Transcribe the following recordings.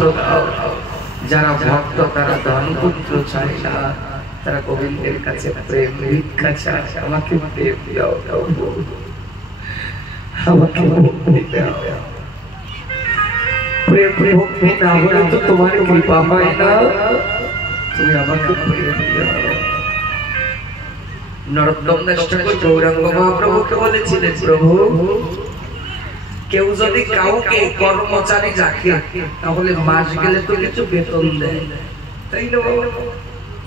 পুত্র দাও। যারা ভক্ত তারা ধন পুত্র চায় না, তারা গোবিন্দের কাছে প্রেম ভিক্ষা চায়। আমাকে প্রেম দাও, আমাকে ভক্তি দাও। প্রেম ভক্তি না হলে তো তোমার কৃপা হয় না। তুমি আমাকে প্রেম দাও। নরোত্তম দাস ঠাকুর গৌরাঙ্গ মহাপ্রভুকে বলেছিলেন, প্রভু কেউ যদি কাউকে কর্মচারী রাখে তাহলে মাস গেলে তো কিছু বেতন দেয়, তাই না?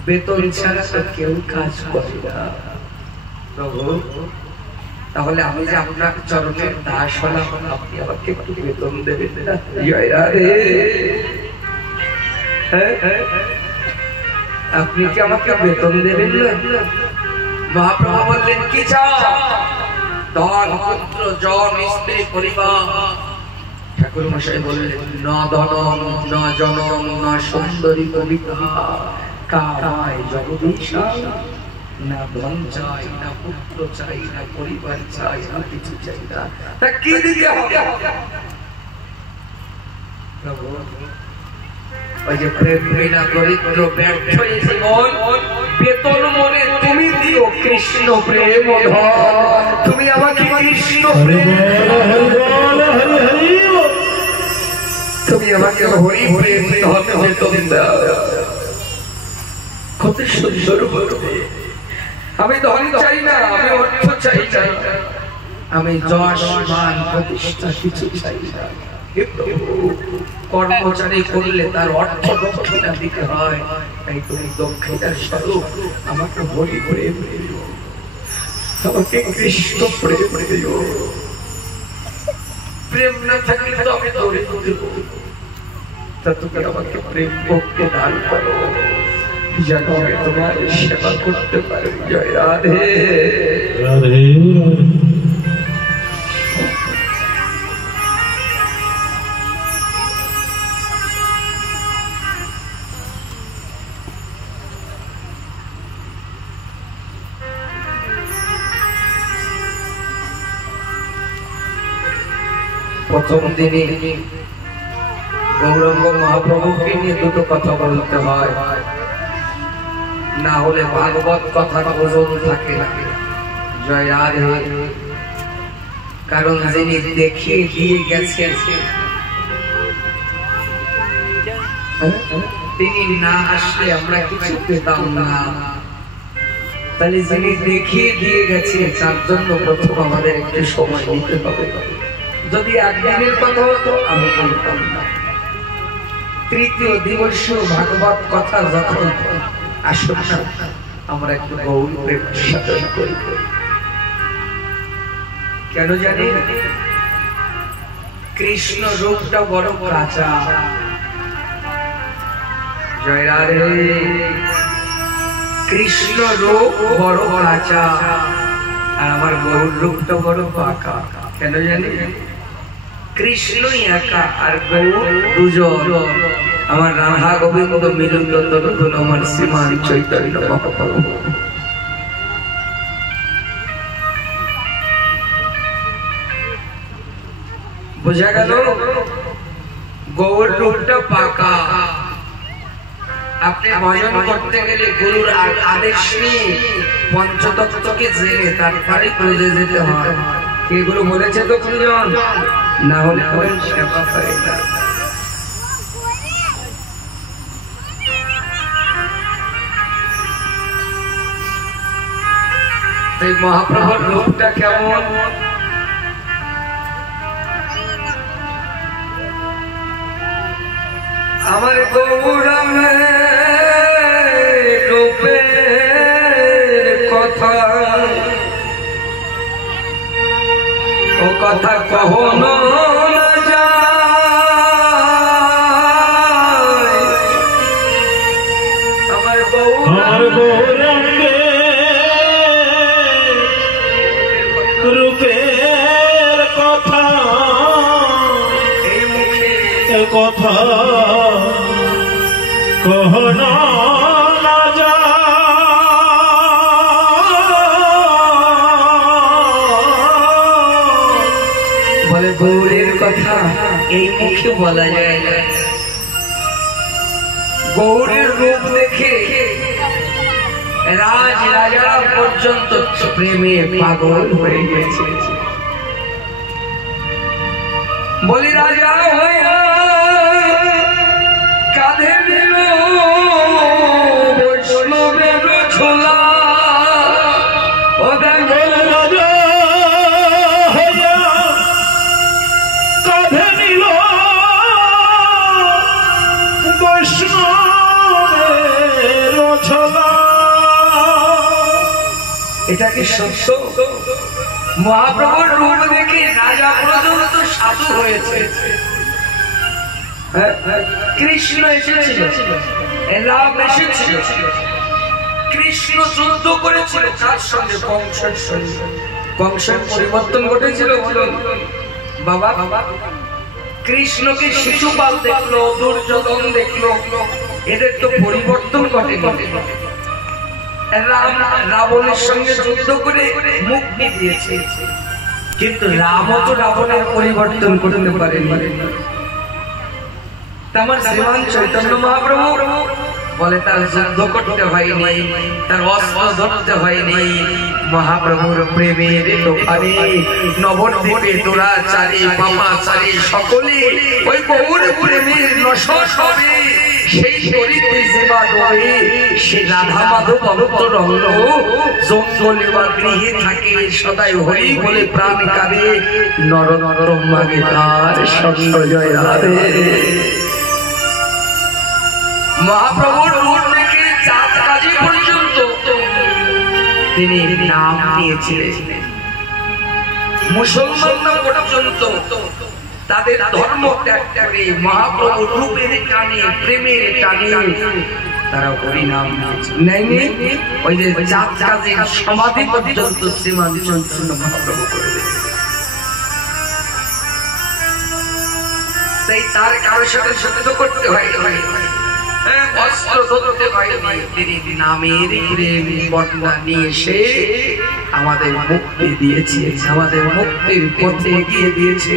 বেতন ছাড়া তো কেউ কাজ করে না। প্রভু তাহলে আমি যে আপনার চরণের দাস হলাম, আপনি আমাকে একটু বেতন দেবেন না? জয় রাধে। আপনি কি আমাকে বেতন দেবেন না? মহাপ্রভু বললেন, কি চাও? ধন পুত্র জন স্ত্রী পরিবার। ঠাকুর মশাই বললেন, না ধনম না জনম না সুন্দরী কবিতা কামায় জগদীশা। না ধন চাই, না পুত্র চাই, না পরিবার চাই, না কিছু চাই না। তা কি দিতে হবে? প্রভু ওই যে প্রেম বিনা দরিদ্র ব্যর্থ জীবন, বেতন মনে তুমি দিও কৃষ্ণ প্রেম ধন। তুমি আমাকে কৃষ্ণ প্রেম, তুমি আমাকে হরি প্রেম ধন বেতন দাও। কত সুন্দর বলবে। আমি ধন চাই না, আমি অর্থ চাই না, আমি যশ মান প্রতিষ্ঠা কিছু চাই না। কর্মচারী করলে তার অর্থ দক্ষিণা দিতে হয়, তাই তুমি দক্ষিণার স্বরূপ আমাকে হরি প্রেম দিও, আমাকে কৃষ্ণ প্রেম দিও। প্রেম না থাকলে তো আমি দরিদ্র, তা তুমি আমাকে প্রেম ভক্তি দান করো, যেন আমি তোমার সেবা করতে পারি। জয় রাধে রাধে। প্রথম দিনে গৌরাঙ্গ মহাপ্রভুকে নিয়ে দুটো কথা বলতে হয়, না হলে ভাগবত কথার ওজন থাকে না। জয় রাধে। কারণ যিনি দেখিয়ে দিয়ে গেছেন তিনি না আসলে আমরা কিছু পেতাম না। তাহলে যিনি দেখিয়ে দিয়ে গেছে তার জন্য প্রথম আমাদের একটু সময় নিতে হবে। যদি একদিনের কথা হতো আমি বলতাম না। তৃতীয় দিবস ভাগবত কথা যখন আসুন আমরা একটু গৌর প্রেম সাধন করি। কেন জানি? কৃষ্ণ রূপটা বড় কাঁচা। জয় রাধে। কৃষ্ণ রূপ বড় কাঁচা আর আমার গৌর রূপটা বড় পাকা। কেন জানি? কৃষ্ণই একা আর গৌর দুজন। আমার রাধা গোবিন্দ মিলিত তরুণ আমার শ্রীমান চৈতন্য মহাপ্রভু। বোঝা গেল? গৌর রূপটা পাকা। আপনি ভজন করতে গেলে গুরুর আদেশ নিয়ে পঞ্চতত্ত্বকে জেনে তারপরে ক্রোধে যেতে হয়। এগুলো বলেছে তো গুরুজন, না হলে সেবা হয় না। এই মহাপ্রভুর রূপটা কেমন? আমার গৌরাঙ্গের রূপের কথা ও কথা কহনো না যায়। আমার গৌরাঙ্গের রূপের কথা এই মুখে কথা কহনো না যায়। বলে গৌরের কথা এই মুখে বলা যায় না। গৌরীর রূপ দেখে রাজ রাজারা পর্যন্ত প্রেমে পাগল হয়ে গেছে। বলি রাজা হইয়া কাঁধে দিল বৈষ্ণবের ছোলা, ও দেখো রাজা হইয়া কাঁধে নিল বৈষ্ণবের ছোলা। এটা কি সত্য? মহাপ্রভুর রূপ দেখে রাজা পর্যন্ত সাধু হয়েছে। কৃষ্ণ এসেছিল, রাম এসেছিল, কৃষ্ণ যুদ্ধ করেছিল তার সঙ্গে, কংসের সঙ্গে। কংসের পরিবর্তন ঘটেছিল বাবা। কৃষ্ণকে শিশুপাল দেখলো, দুর্যোধন দেখলো, এদের তো পরিবর্তন ঘটে। রাম রাবণের সঙ্গে যুদ্ধ করে মুক্তি দিয়েছে, কিন্তু রামও তো রাবণের পরিবর্তন করতে পারেনি। আমার শ্রীমান চৈতন্য মহাপ্রভু বলে তার যুদ্ধ করতে হয়নি, তার অস্ত্র ধরতে হয়নি। মহাপ্রভুর প্রেমের দোকানে নবদ্বীপে দুরাচারী পাপাচারী সকলে ওই গৌর প্রেমের নশর হবে। সেই শরীরে সেবা দেবে, সে রাধা মাধব পবিত্র রঙ্গ জঙ্গলে বা গৃহে থাকে, সদাই হরি বলে প্রাণ কাঁদে, নর নরমাগে তার সঙ্গ জয় রাধে। মহাপ্রভুর রূপ দেখে চাঁদ কাজী পর্যন্ত তিনি নাম নিয়েছিলেন। মুসলমানরা পর্যন্ত তাদের ধর্ম ত্যাগ করে মহাপ্রভুর রূপের টানে, প্রেমের টানে তারা হরিনাম নেয়নি। ওই যে চাঁদ কাজীর সমাধি পর্যন্ত শ্রীমান চৈতন্য মহাপ্রভু করে দিলেন। তাই তার কারোর সাথে যুদ্ধ করতে হয়, অস্ত্র ধরতে হয়নি। তিনি নামের প্রেম বর্ণনা নিয়ে এসে আমাদের মুক্তি দিয়েছে, আমাদের মুক্তির পথে এগিয়ে দিয়েছে।